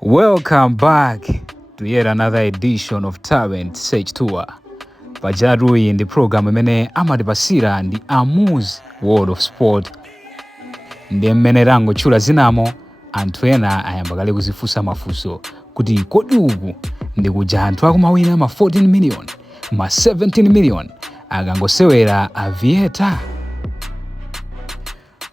Welcome back to yet another edition of Talent Search Tour. Pajadui ndi program imene amatipasira ndi Amuzi World of Sport. Ndi mmene rango tchula zinamo anthu ena ayamba kale kuzifunsa mafunso kuti kodi uku ndi kuja anthu akumawina ma 14 million, ma 17 million akangosewera aviator.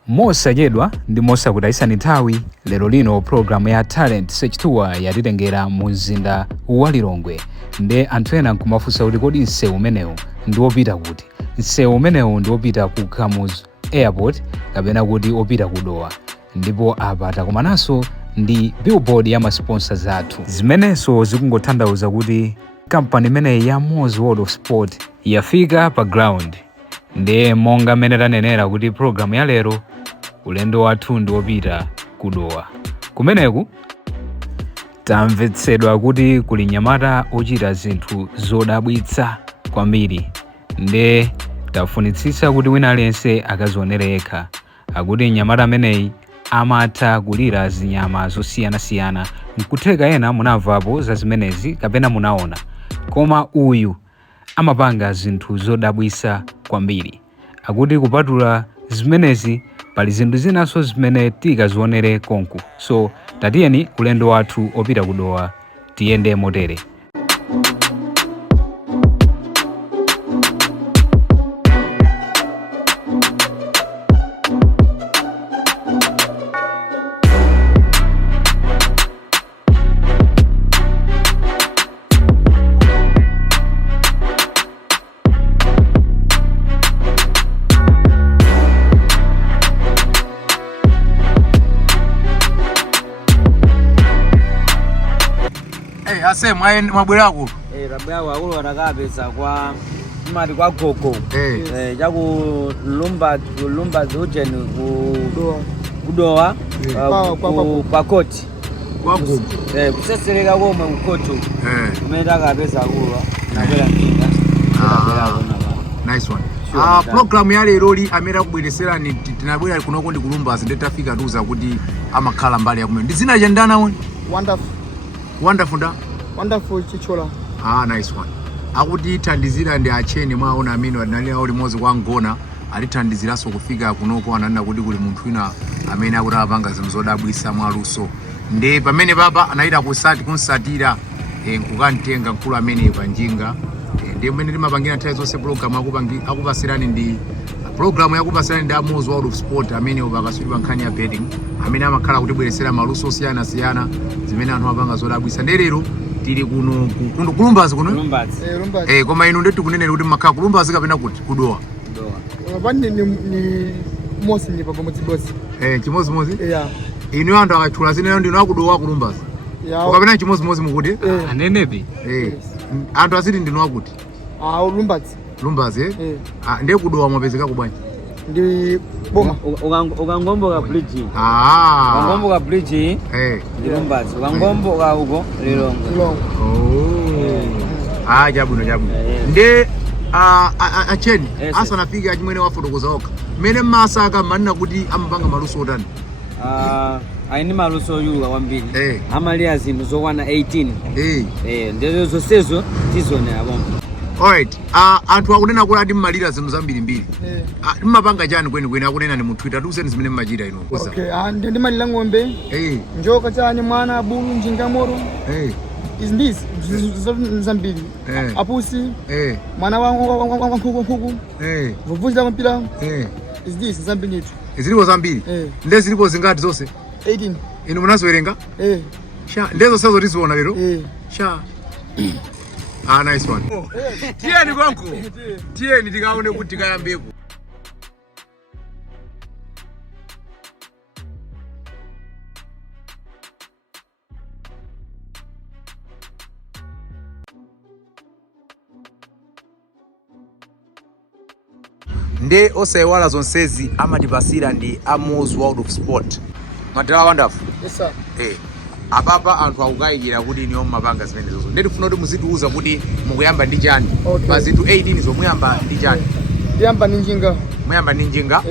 Mosachedwa ndi mosakutayisa nthawi, lero lino programu ya Talent Search Tour yatitengera mu mzinda wa Lilongwe. Nde anthu ena nkumafunsa kuti kodi msewu umenewu ndi wopita kuti? Msewu umenewu ndi wopita ku Kamuzu Airport kapena kuti opita ku Dowa. Ndipo apa takumananso ndi billboard ya masponsors athu. Zimenenso zikungotanthauza kuti kampani imeneyi ya Amuzi World of Sport yafika pa ground. Nde monga mmene tanenera kuti programu ya lero ulendo wathu ndi wopita ku Dowa. Kumeneku tamvetsedwa kuti kuli nyamata ochita zinthu zodabwitsa kwambiri. Nde tafunitsitsa kuti wina aliyense akazionere yekha. Akuti nyamata ameneyi amatha kulira zinyama zosiyanasiyana. Nkutheka ena munamvapo za zimenezi kapena munaona. Koma uyu amapanga zinthu zodabwitsa kwambiri. Akuti kupatula zimenezi pali zinthu zinanso zimene tikazionere konku. So tatiyeni ulendo wathu opita ku Dowa tiyende motere. Ase mwabwerako rabyawo akulo atakapeza kwa mati kwa gogo chaku lumba zojen ku Dowa kwa koti kwa gogo kusesereka komwe ku koti kumene takapeza akulo nakwera mpinga. Nice one. Program ya lero li amera kubwereserani tinabwera kunoko ndi kulumbazi ndi tafika tuza kuti amakhala mbali ya kumene. Ndi zina jendana woni? Wonderful Chichola. Nice one. Akuti thandizira ndi acheni mwaona amene adinali auli mozi kwa ngona alithandiziraso kufika kunoko ananena kuti kuli munthu wina amene akuti apanga zinthu zodabwitsa mwaluso. Ndi pamene papa anaita kunsatira nkukantenga mkulu amene panjinga. Ndi mmene timapangira nthawi zonse program akupasirani ndi program yakupasirani ndi Amuzi World of Sport amene upakasuli pa nkhani ya betting amene amakhala kutibweresera maluso siyana zimene anthu apanga zodabwitsa. Ndi lero tili kuno kulumbazi kuno? Lumbazi. Koma inu ndeti kunenera kuti makhala kulumbazi kapena kuti ku Dowa? Bani ni mosi ni papa mozibosi. Chimodzimodzi? Yeah. Inu anthu akathula zinayo ndinu aku Dowa kulumbazi? Yeah. Kapena chimodzimodzi mukuti? Anenepi? Anthu aziti ndinu akuti? Lumbazi. Lumbazi ndiye ku Dowa mwapezeka kubwanji? Ndi boma. Ukangomboka bridge. Ukangomboka bridge. Ndi Lumbazi. Ukangomboka uko Lilongwe. Jabuno. Ndi acheni asanafike achimwene wafotokoza okha. Mene masaka manena kuti amapanga maluso otani? Aini maluso yula kwambiri. Amalia zinthu zokwana 18. Ndizo zonsezo tizone abombo. Alright. Anthu akunena kuti mmalira zinthu zambirimbiri. Mmapanga chani kweni akunena ni mu Twitter tuseni zimene mmachita ino. Okay, ndi malira ng'ombe. Njoka chani mwana bulu njingamoro. Izi zambiri. Apusi. Mwana wa nkuku. Vuvuza kwa mpira. Izi zambiri. Zilipo zambiri. Nde zilipo zingati zonse? 18. Inu munazowerenga? Sha, ndezo sazo tiziona lero? Sha. Nice one. Tiyeni kwangu. Tiyeni tikaone kuti tikayambeko. Nde osaiwala zonsezi amatipasira ndi Amuzi World of Sport. Madala wonderful. Yes sir. Apapa anthu akukayikira kuti niyo mapanga zimene zozo. Ndeti funa kuti muzitiuza kuti mukuyamba ndi chani. Pa zinthu 18 zomuyamba ndi chani. Ndiyamba ndi njinga. Muyamba ndi njinga.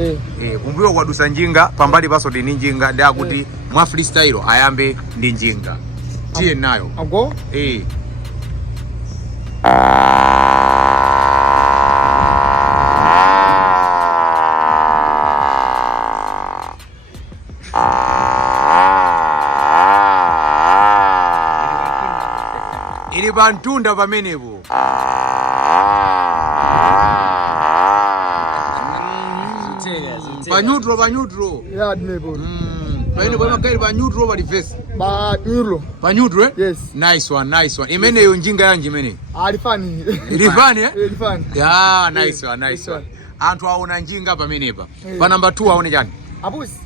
Kumbuyo kwadusa njinga pambali paso ndi njinga ndi akuti mwa freestyle ayambe ndi njinga. Tie nayo. Ago? Ili bantunda pamenepo. Panyutro. Yeah, neighbor. Pamenepo pamakaili panyutro pa defense. Panyutro? Yes. Nice one. Imeneyo njinga yanji imene. Alifani. Ilifani eh? Ilifani. Yeah, nice one. Anthu aona njinga pamenepa. Pa number 2 aone chani. Abusi.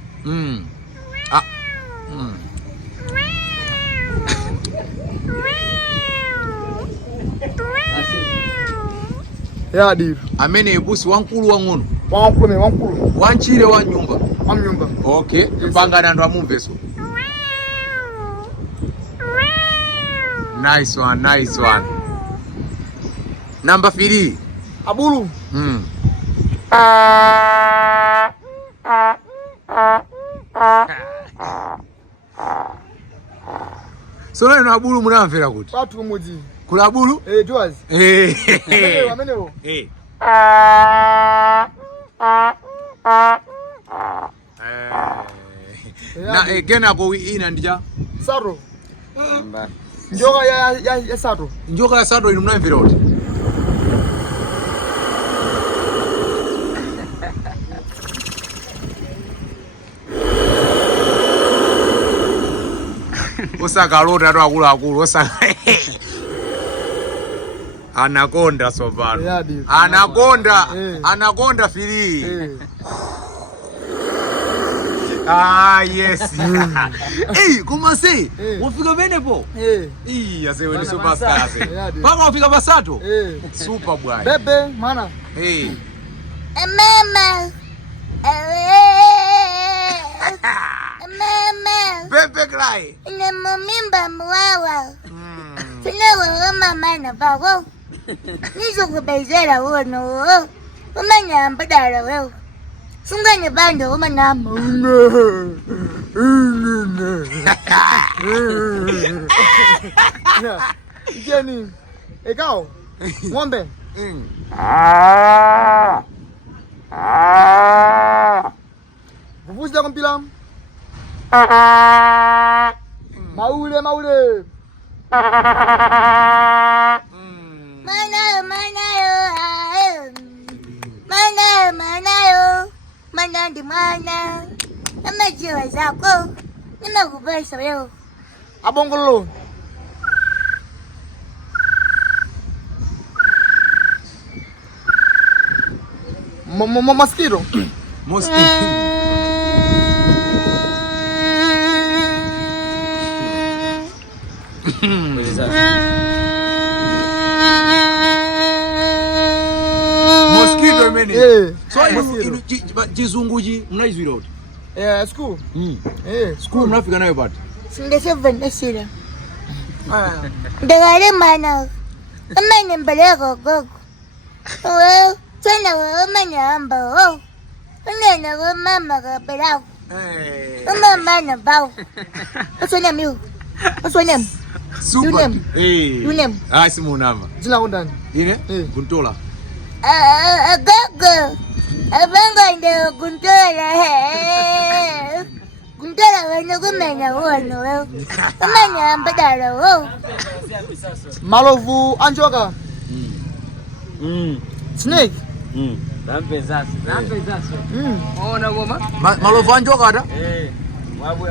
Yeah, dear. Amene busi wankulu wang'ono. Wankulu. Wanchire wa nyumba. Okay. Pangana ndo amumveso. Nice one. Number 3. Abulu. So leo abulu munamvera kuti? Watu kumudzi. Kula abulu? Twazi. Amenewo. Na egena ko ina ndija? Saro. Njoka ya Saro. Njoka ya Saro inu munamvera kuti? Osaka lota to akulu osaka. Anaconda so far. Anaconda free. Yes. Kuma say? Ufika venepo? Ase we superstar ase. Papa ufika basato? Super boy. Bebe, mana? Mama. Bebe cry. Mimba mwawa. Sinawa mama na bawo. Nizokubezela wono. Umanya mbadala wewe. Sunganye bando umanamo. Jenny. Egao. Ng'ombe. Vuvuzi yako mpila. Maule. Manayo. Manandi mwana. Amajiwa zako. Nimekubesa leo. Abongolo. Mosquito. Mosquito mene. So chizunguji mnaizwira kuti? School. School mnafika nayo pati? Ndesevendesira. Ndagale mana. Amanye mbaleko gogo. Tena umanya amba. Unena mama kabelako. Mama na bawo. Usone miu. Super. Yunem. Simu namba. Jina undani. Ine? Guntola. Gogo. Abanga ndo Guntola. Guntola wena kumenya wono. Kumenya mbadala wo. Malovu anjoka. Snake. Dampe zasi. Ona goma? Malovu anjoka ata? Wabu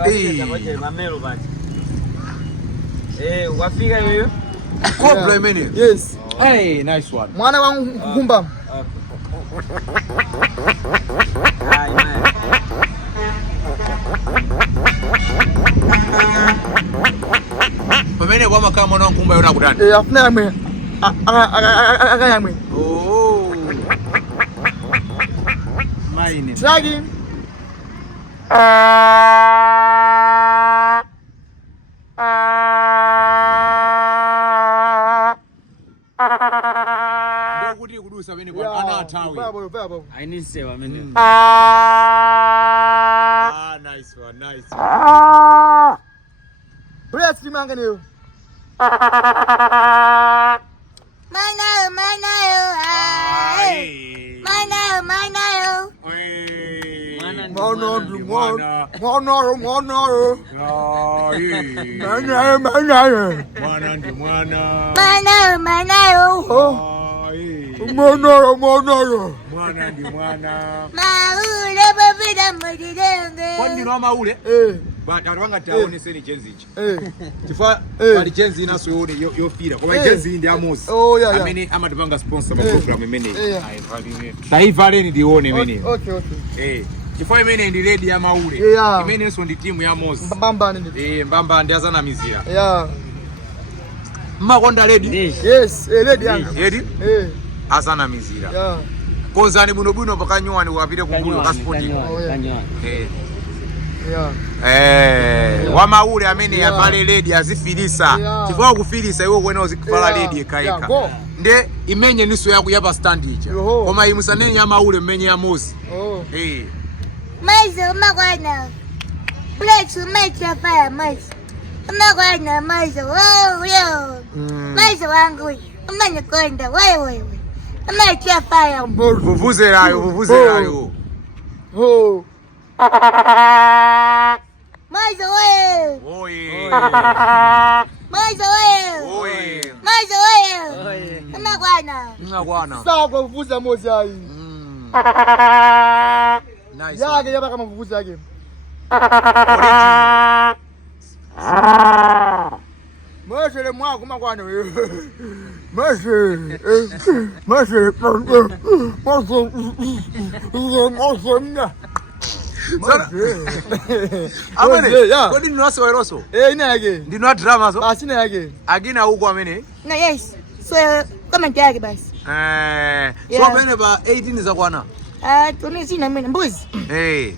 mamelo banje. Wafika hiyo? Cobra mene. Yes. Hey, nice one. Mwana wangu kumba. Pamene kwa makama mwana wangu kumba yona kutani? Afuna yamwe. Aga yamwe. Mine. Tragi. Kuti kudusa bene kwa ana atawi. Babo. Ainisewa mene. Nice one. Bless you man you. Manayo. Batarwanga taone seni jenzi ichi. Chifwa bali jenzi inaso yofira. Kwa jenzi ndi Amos. Amene amatipanga sponsor ma program imene. Taivale ni dione imene. Okay. Chifwa imene ndi ready ya maule. Imene so ndi timu ya Amos. Mbamba ndi. Mbamba ndi azana mizira. Makonda ready? Yes, ready yanga. Ready? Azana mizira. Konzani buno pakanywani wapite kugulu ka sporting. Wamaule amene yavale lady azifilisa chifukwa kufilisa iwe kwena uzikufala lady ekaika nde imenye niso yako yapa stand icha koma imusaneni ya maule mmenye ya mozi Maize umakwana Bless umecha fire maize umakwana maize maize wangu umanye konda wewe umecha fire vuvuzelayo Maize wewe Umakwana Sawa kuvuza mozi ai. Nice. Yake yaba kama kuvuza yake. Mashele mwako makwana wewe. Mashele. Amene kodi ndinwase wairoso ina yake ndinwa drama so basi ina yake agina huko amene No yes so comment yake basi so amene ba 18 za kwana tuni sina mimi mbuzi me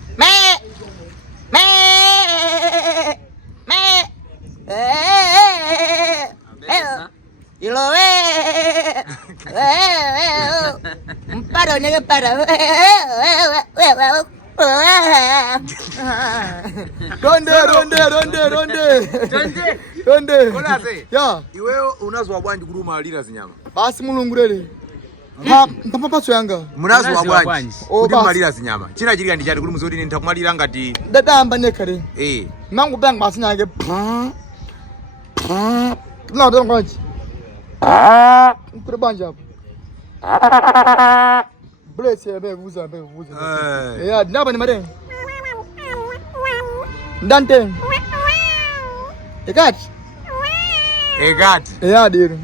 Ilowe mparo nege para Ronde. Konaze. Ya. Iwewe unazwa bwanji kuruma alira zinyama. Basi mulungurele. Mpapaso yanga. Munazwa bwanji kuruma alira zinyama. China chiri kandi chati kuri muzodi ni ntakumalira ngati. Dadamba nekare. Mangu bang basi nyage. Na ndo ngwaji. Kure banja hapo. Bless ya vuza. Ya naba ni mare. Ndante. Egati. Ya diru.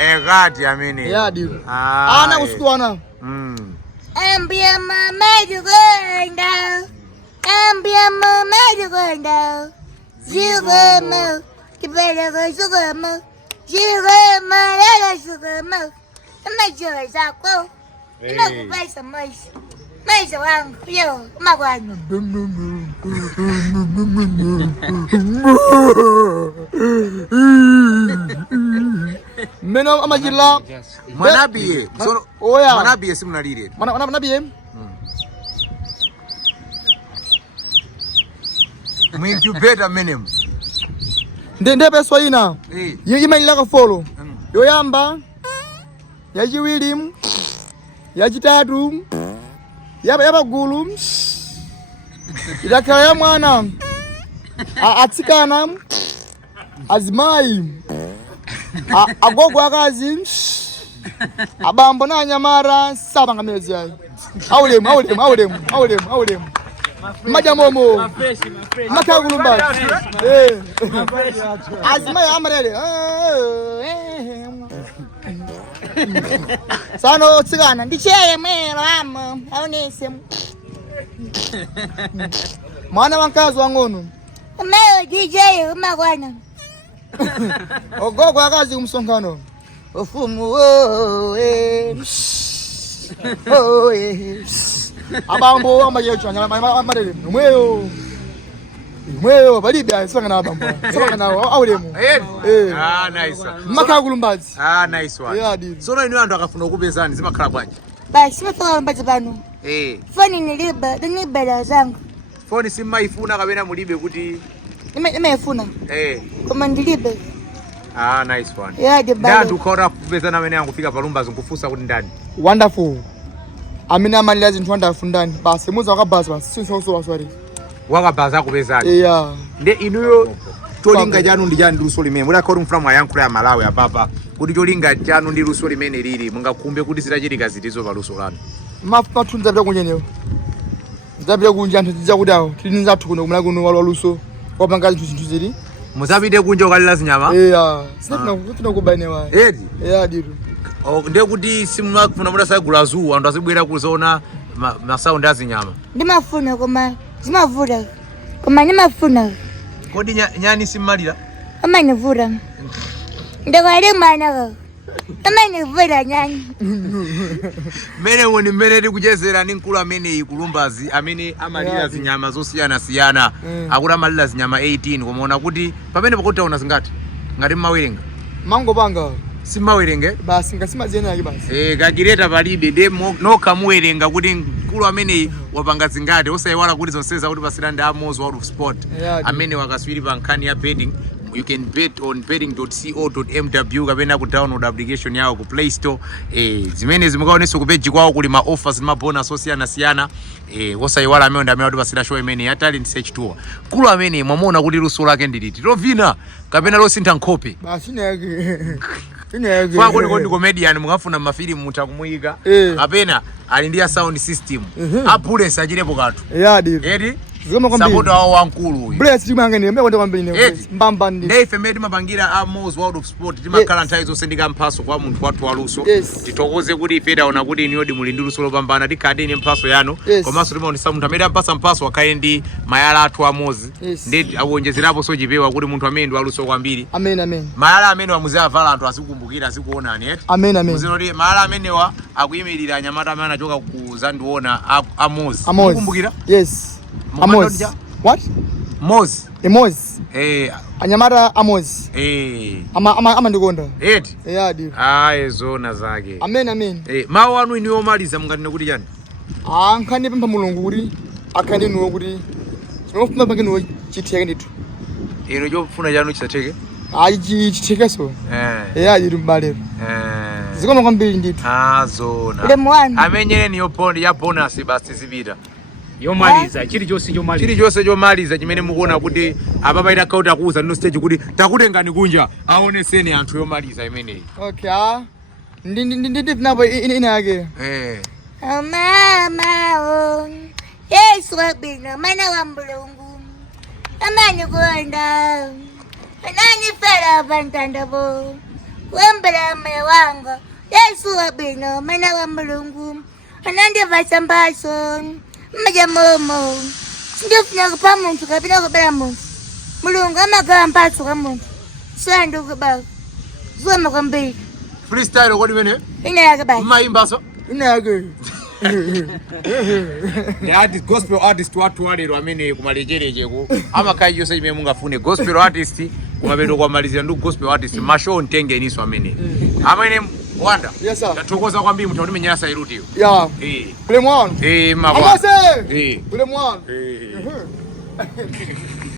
Egati amini. Ya diru. Ana usikuana. Ambia mama jugonda. Zigama. Kibela zigama. Zigama. Maisha zako. Nakupesa maisha wangu yo magwana. Meno amajila Manabiye. So Manabiye simunalire. Manabiye. Muincubate menem. Ndende peswa ina. Yima ilaka follow. Yo yamba. Yajiwili. Yachitatu. Yaba gulu. Idakaya mwana. Atsikana. Azimai. Agogo akazi. Abambo na nyamara saba ngamezi ai. Aulemu. Majamomo. Makagulumba. Azimai amarele. Sano tsigana ndicheye mwero amo aonese mwana wankazi wangono Meo DJ umagwana. Ogogo akazi kumsongano ofumu abambo amayecho amarele mweyo balibya sanga abambo sanga nawo awulemu Nice. Makagulumbazi Nice one. Yeah dude. So no anthu akafuna kupezani zimakhala bwanji Basi mfaka mbazi pano. Foni nilibera zangu. Foni simmaifuna kapena mulibe kuti nimefuna koma ndilibe. Nice one. Yeah, the bad. Ndandu kora kupezana amene angufika palumba zikufusa kuti ndani. Wonderful. Amina amalira zinthu wonderful ndani. Basi muza wakabaza basi so waswari. Wakabaza kupezana. Yeah. Nde inuyo cholinga chanu ndi chani luso limene. Mula khori mfuna mwayankhula ya Malawi apapa. Kuti cholinga chanu ndi luso limene lili mungakhumbe kuti zitachitika zitizo pa luso lanu. Mathunza bya kunyenewo. Zabira kunja anthu tidza kuti awo tili nzathu kuno kumala kuno walo luso. Wapanga zinthu zili. Muzapite kunja ukalira zinyama? Sina kubaine wa. Diru. Nde kuti simufuna mutasagula zoo anthu azibwera kuzoona masaundi azinyama. Ndimafuna koma zimavuta. Koma ndimafuna. Kodi nyani simmalira? Amanivuta. Ndakale mwana. Amanivuta nyani. Mene tikuchezera ni nkulu amene ikulumbazi amene amalira zinyama zosiyana akuti amalira zinyama 18 komaona kuti pamene pakutaona zingati ngati mmawerenga mango panga simawerenge basi ngasimaziyena yake basi kakireta palibe de nokha muwerenga kuti nkulu amene wapanga zingati osayiwala kuti zonseza kuti pasiranda Amos World of Sport amene wakaswiri pa nkhani ya betting. You can bet on betting.co.mw kapena ku download application yawo ku Play Store. Zimene zimukaonesa ku page kwawo kuli ma offers ma bonus osiyana osayiwala amene ndamene kuti pasira show imene ya talent search tour. Kulu amene mwamuona kuti luso lake ndiliti lovina kapena losintha nkhope basi neke kwa kodi comedian mukafuna mafilimu mutakumuika apena ali ndi sound system apulesa achirepo kanthu support awo wankulu uyu bless timanga ni mbona kwambiri mbamba ndi nefe medi mapangira Amos World of Sport timakhala nthawi zonse ndika mphaso kwa munthu wathu waluso titokoze kuti ife taona kuti iniyodi muli ndi luso lopambana tikhadi ni mphaso yanu komanso timaonesa munthu amene ampasa mphaso akhale ndi mayala athu Amos ndi akuonjezerapo so chipewa kuti munthu amene ndi waluso kwambiri. Amen. Mayala amene wamuziavala anthu azikumbukira azikuonani Amen. muziloti mayala amenewa akuyimirira anyamata amene anachoka ku Zandiona Amos kumbukira Amos. What? Amos. Anyamata Amos. Ama ndikonda. Diru. Zona zake. Amen. Mawu anu iniwo maliza mungatine kuti chani? Nkhani pempha Mulungu kuti akhale nuwo kuti tinofuna pange nuwo chitheke ndithu. Ino chofuna chanu chisateke? Chithikeso. Diru mbalero. Zikoma kwambiri ndithu. Zona. Amenyereni yopondi ya bonus basi zipita. Yomaliza chilichonse chomaliza chimene mukuona kuti apapa ita account akuuza no stage kuti takutengani kunja aoneseni anthu yomaliza imeneyi. Okay. Ndi napo ina yake. Mama Yesu wabino mana wa Mulungu amani kuenda anani fera bantandabo wembera mewanga Yesu wabino mana wa Mulungu anandi vasambaso Majamomo, sindofuna kupa muntu kapina kubera muntu. Mulungu amagamba mpatso kwa muntu. Sandu kuba. Zoma kwambiri. Freestyle kodi mene? Ina yake basi. Maimba so? Ina yake. The gospel artist watu walero amene kumalejereje ko. Amakai yose imene mungafune gospel artist kumapeto kwa malizia ndu gospel artist mashow ntenge niso amene. Amene Wanda. Yes sir. Tatokoza kwambiri mutauti menyera sairuti yo. Play one. Mabwa. Play one.